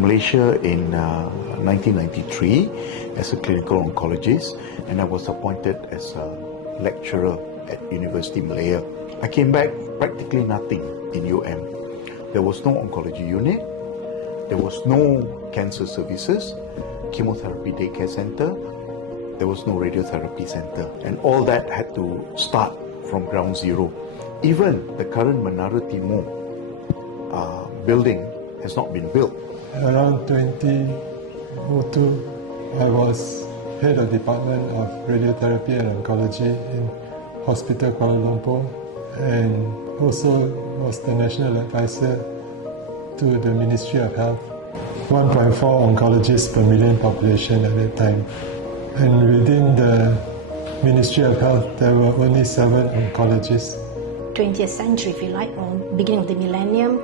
Malaysia in 1993 as a clinical oncologist, and I was appointed as a lecturer at University Malaya. I came back practically nothing in UM. There was no oncology unit, there was no cancer services, chemotherapy daycare center, there was no radiotherapy center, and all that had to start from ground zero. Even the current Menara Timur building has not been built. Around 2002, I was head of Department of Radiotherapy and Oncology in Hospital Kuala Lumpur, and also was the National Advisor to the Ministry of Health. 1.4 oncologists per million population at that time. And within the Ministry of Health, there were only 7 oncologists. 20th century, if you like, or beginning of the millennium,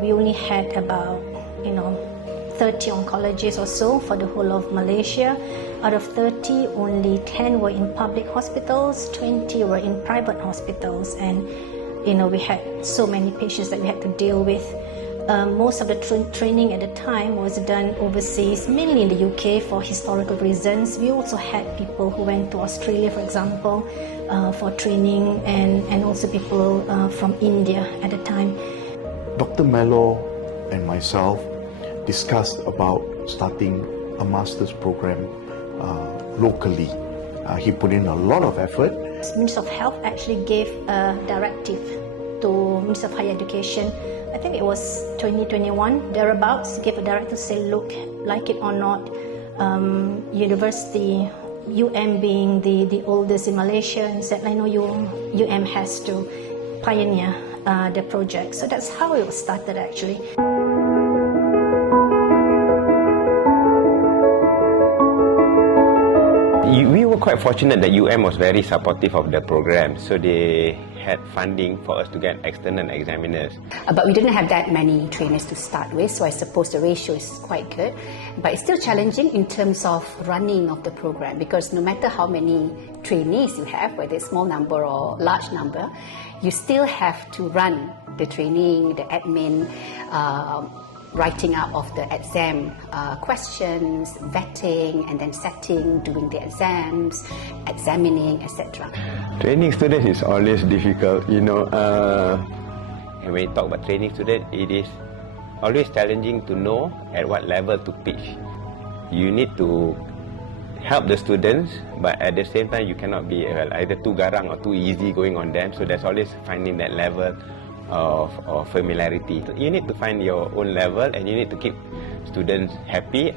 we only had about 30 oncologists or so for the whole of Malaysia. Out of 30, only 10 were in public hospitals, 20 were in private hospitals, and we had so many patients that we had to deal with. Most of the training at the time was done overseas, mainly in the UK for historical reasons. We also had people who went to Australia, for example, for training, and also people from India at the time. Dr. Mello and myself discussed about starting a master's program locally. He put in a lot of effort. The Minister of Health actually gave a directive to Minister of Higher Education. I think it was 2021, thereabouts, gave a directive to say, look, like it or not, university, UM being the oldest in Malaysia, and said, I know UM has to pioneer the project. So that's how it was started, actually. We were quite fortunate that UM was very supportive of the program, so they had funding for us to get external examiners. But we didn't have that many trainers to start with, so I suppose the ratio is quite good. But it's still challenging in terms of running of the program, because no matter how many trainees you have, whether it's small number or large number, you still have to run the training, the admin, writing up of the exam questions, vetting, and then setting, doing the exams, examining, etc. Training students is always difficult, and when you talk about training students, it is always challenging to know at what level to pitch. You need to help the students, but at the same time, you cannot be either too garang or too easy going on them, so there's always finding that level of familiarity. You need to find your own level, and you need to keep students happy.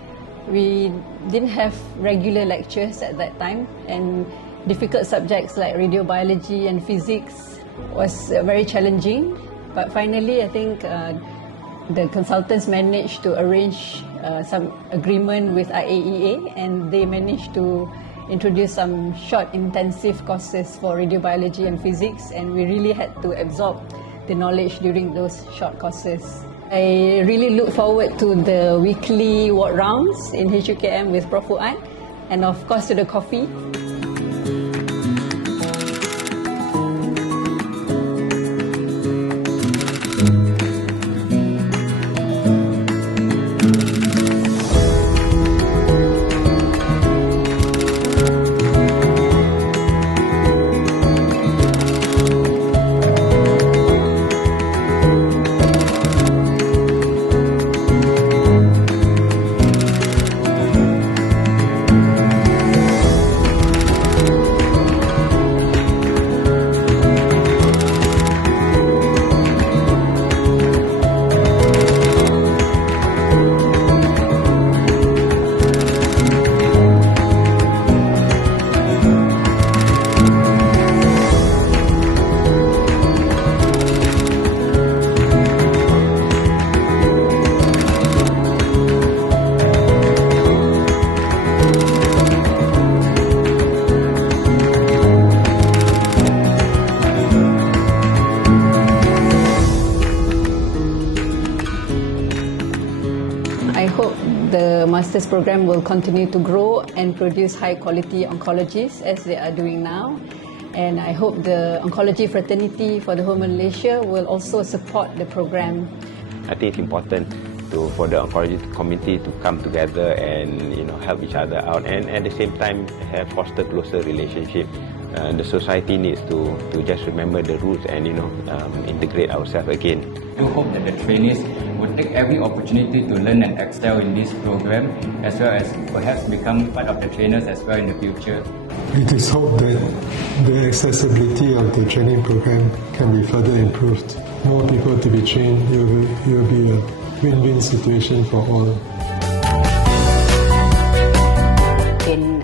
We didn't have regular lectures at that time, and difficult subjects like radiobiology and physics was very challenging. But finally, I think the consultants managed to arrange some agreement with IAEA, and they managed to introduce some short intensive courses for radiobiology and physics, and we really had to absorb the knowledge during those short courses. I really look forward to the weekly ward rounds in HUKM with Prof. Fuad, and of course to the coffee. The Masters program will continue to grow and produce high-quality oncologists as they are doing now. And I hope the oncology fraternity for the whole Malaysia will also support the program. I think it's important for the oncology community to come together and help each other out, and at the same time foster closer relationship. The society needs to just remember the roots and integrate ourselves again. I hope that the trainees would take every opportunity to learn and excel in this program, as well as perhaps become part of the trainers as well in the future. It is hoped that the accessibility of the training program can be further improved. More people to be trained, it will be a win-win situation for all. In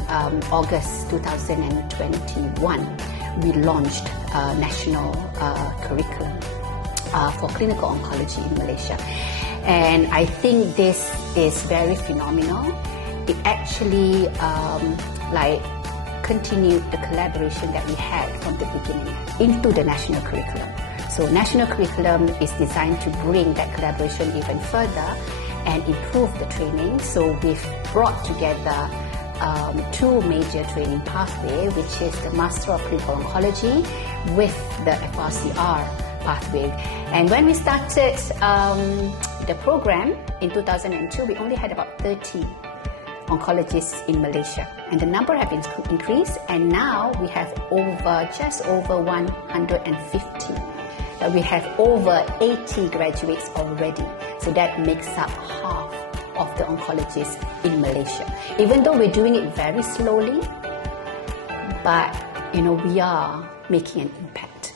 August 2021, we launched a national curriculum for clinical oncology in Malaysia. And I think this is very phenomenal. It actually continued the collaboration that we had from the beginning into the national curriculum. So national curriculum is designed to bring that collaboration even further and improve the training. So we've brought together two major training pathways, which is the Master of Clinical Oncology with the FRCR pathway. And when we started the program in 2002, we only had about 30 oncologists in Malaysia, and the number have increased, and now we have just over 150. We have over 80 graduates already, so that makes up half of the oncologists in Malaysia. Even though we're doing it very slowly, but we are making an impact.